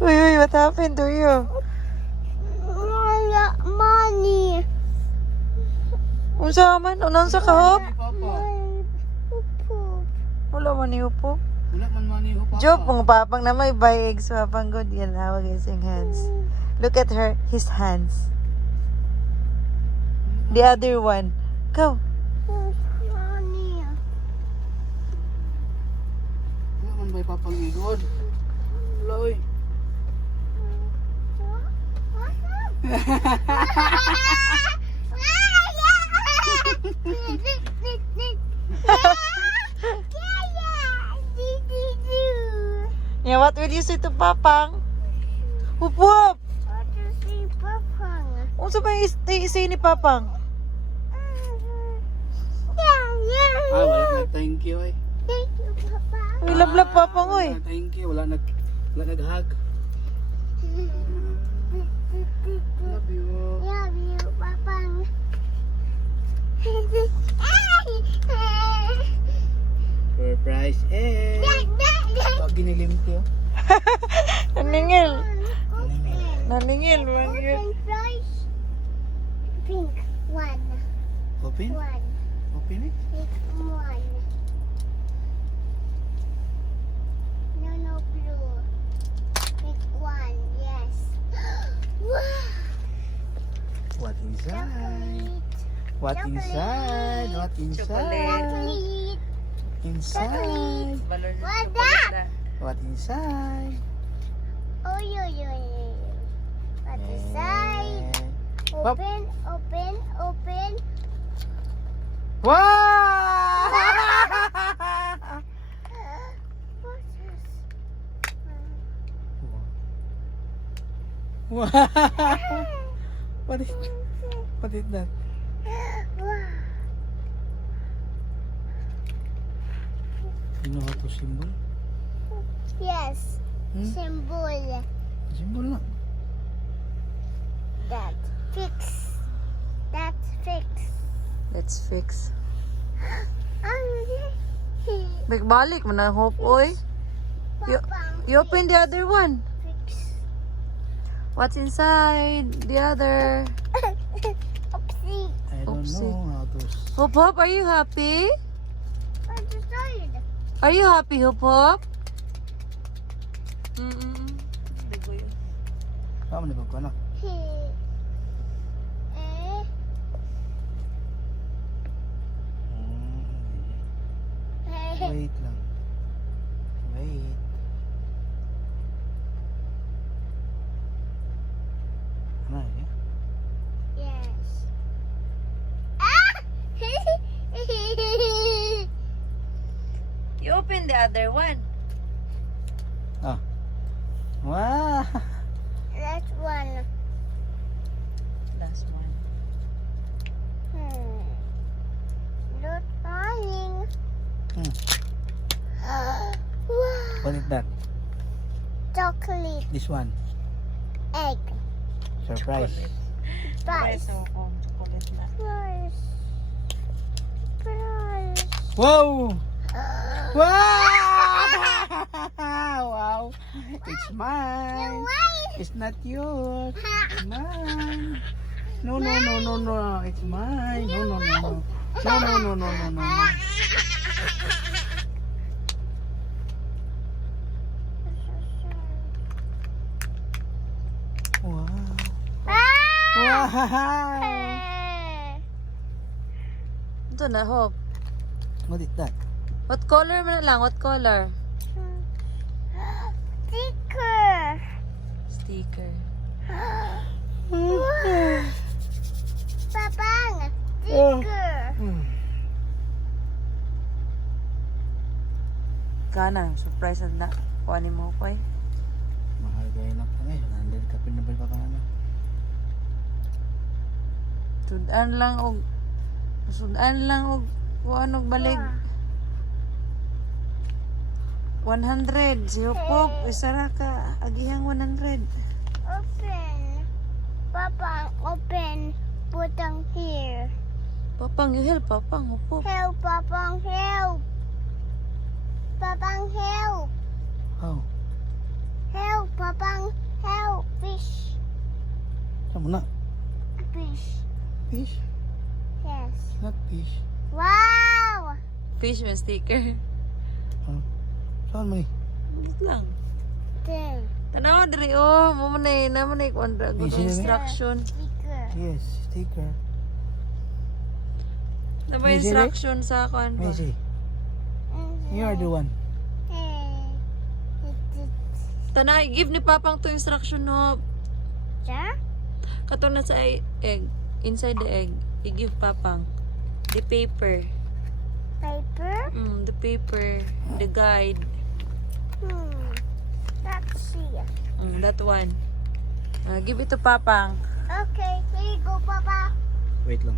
Uy, what happened to you? Wala money. Unsa man? Unang sa kahop? Papa. Wala man ni upo. Wala man maniho papa. Joke, mga papang na may bayig sa papang good. Yan, hawag yung hands. Look at her, his hands. The other one. Go. Money. Wala man bay papang igod. Wala oy. Yeah, what will you say to papang? Hup, hup! What is the papang? Unsa ba i-say ni papang? Ah, wala nag thank you oy. Thank you, Papa. Uy, love papang, oy. Wala thank you, wala nag-hug. Love you. Love you, Papang. Surprise eh. Pag ginilimti oh. Naningil. Naningil man yun. Open price. Pink one. Open? One. Open eh? Pink one. No, blue. Pink one, yes. Wow. What inside? Chocolate. What Chocolate. inside? What inside? Chocolate. Inside. What's that? What inside? Oh, yo. What inside? Pop. Open. Wow! What's this? Wow! What is that? Wow. You know how to symbol? Yes. Hmm? Symbol. Symbol na. That fix. Let's fix. Balik mo na hope, oy. You open the other one. Fix. What's inside the other? Oopsie. I don't Oopsie. know how to... Hop Hop, are you happy? What's inside? Are you happy, Hop Hop? Kamu ni ko na. Wait lang. Wait. Ano ya? Yes. Ah! You open the other one. Ah. Wow. That's one. Last one. Not flying. Hmm. Wow. What is that? Chocolate. This one. Egg. Surprise. Price. Chocolate na. Price. Wow! Wow! Wow! It's mine. It's not yours. It's mine. No. It's mine. No. Wow. Wow. Ito na, Hop. What is that? What color mo na lang? What color? Sticker. Sticker. Papang. Sticker. Kana, surprise na. Kuhanin mo ko eh. Mahal kayo na po eh. 100 ka pinabay pa ka na. Sudan lang og kuan og balig. 100. Si Hopop, isara ka. Agihang 100. Open. Papang, open. Put on here. Papang, you help. Papang, Hopop. Help, Papang, help. Papang, help. Oh. Papang help fish. Sama na. Fish. Fish? Yes. Not fish. Wow. Fish may sticker. Saan man eh? Wait lang. Then Tanawa diri oh, mo man naman ay kuandra good Easy na. instruction. sticker. Yes, sticker. Na ba May instruction sa kuan ba? Messi, you are the one. Tanay, give ni Papang to instruction no. Sir? Kato na sa egg. Inside the egg. I-give Papang. The paper. Paper? The paper. The guide. Let's see. That one. Give it to Papang. Okay, here you go, Papa. Wait lang.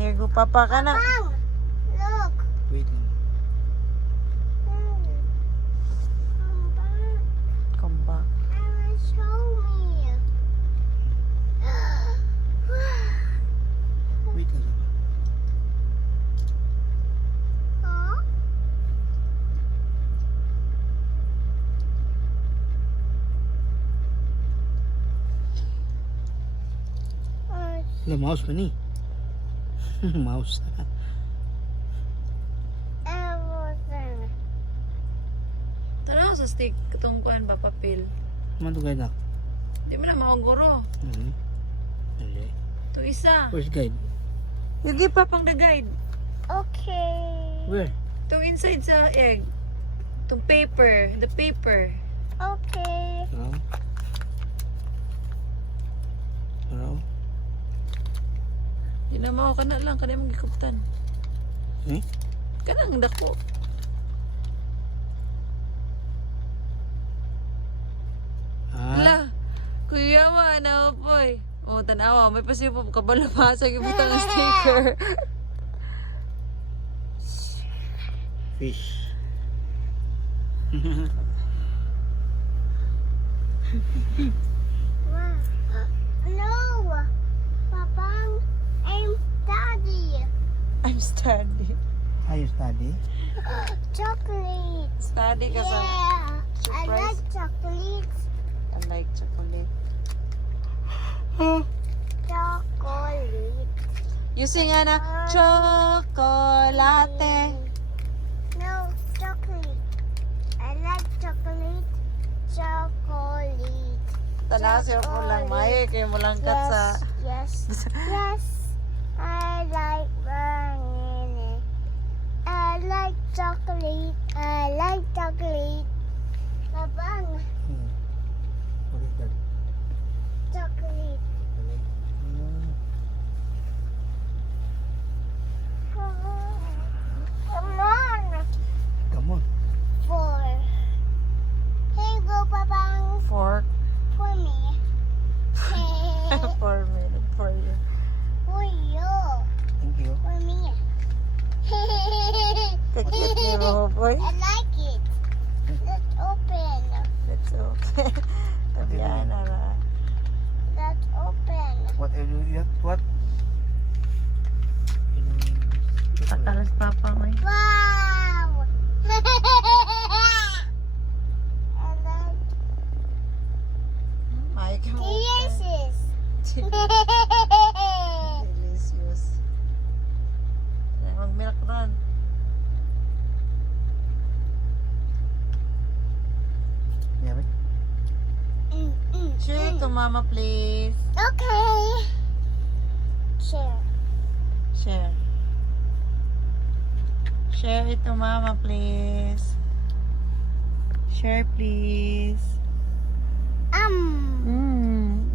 Here go Papa ka na. Bang! Look. Wait lang. Come back. I will show me. Wait lang. Huh? Wala, mouse pa ni. Mouse. Everything. Tanaw sa stick. Katong kuan ba papel. Naman to guide na. Di mo na mauguro. Mali. To isa. Where's guide? You give Papang the guide. Okay. Where? To inside sa egg. To paper. The paper. Okay. Araw. Araw. Di na mao ka na lang. Kana mong gikuptan. Kanang dako. Ala. Kuya ma, ano po eh. O, tanawa. May pasipo. Kabalabasa. Gibutang ang sticker. Fish. Wow. No. Papa, I'm Daddy. I'm study. How you study? Chocolate. Study ka sa... Yeah. I surprise. like chocolates. I like chocolate. Chocolate. You sing na chocolate. No, chocolate. I like chocolate. Chocolate. Tanaw siya po lang. May kayo mo lang kat sa... Yes. Yes. I like banana. I like chocolate. I like chocolate. Babang. What is that? Chocolate. Come on. Come on. 4. Here you go, Babang. Fork. For me. For me. For you. For you. Thank you. For me. Kakit ni mo, boy. I like it. Let's open. That's okay. Tabihan na ra. Let's open. What are you? What? Takalas Papa mo. Wow. I like May ka mo. delicious. Delicious. Mag-milk run. Yeah, right? Share to Mama, please. Okay. Share. Share. Share it to Mama, please. Share, please.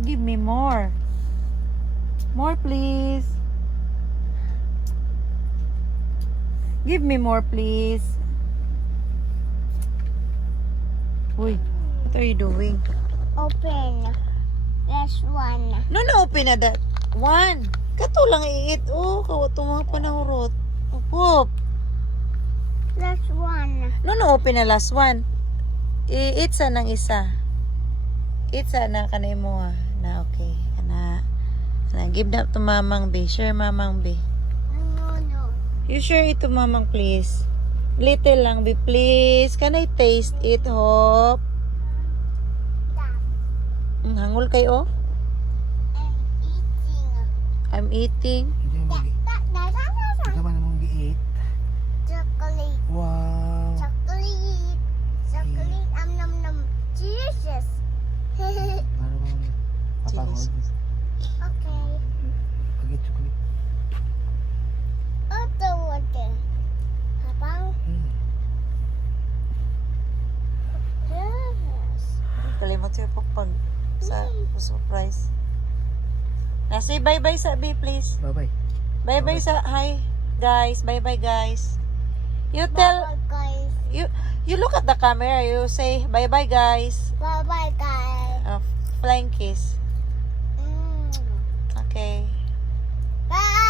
Give me more. More, please. Give me more, please. Uy, what are you doing? Open. Last one. No, open na that. One. Kato lang iit. Oh, kawato mga panahurot. Opop. Last one. No, open na last one. Itsa ng isa. Itsa na kanay mo ah. Na okay. Ana. Give that to Mamang B. Share Mamang B. No. You share it to Mamang please. Little lang B please. Can I taste it, Hop? Stop. Bangol kayo? I'm eating. I'm eating. Hindi mo That. Ikaw man mong gi-eat. Chocolate. Wow. Chocolate. Chocolate. Nom nom. Jesus. Okay. Ano ba mo? Papangod. Pagit chocolate. Auto water. Habang. Yes. Kalimot siya po pag sa surprise. Say bye-bye sa B, please. Bye-bye. Bye-bye sa hi, guys. Bye-bye, guys. You tell, Bye guys. you look at the camera. You say bye-bye, guys. Bye guys. Flying kiss. Okay. Bye.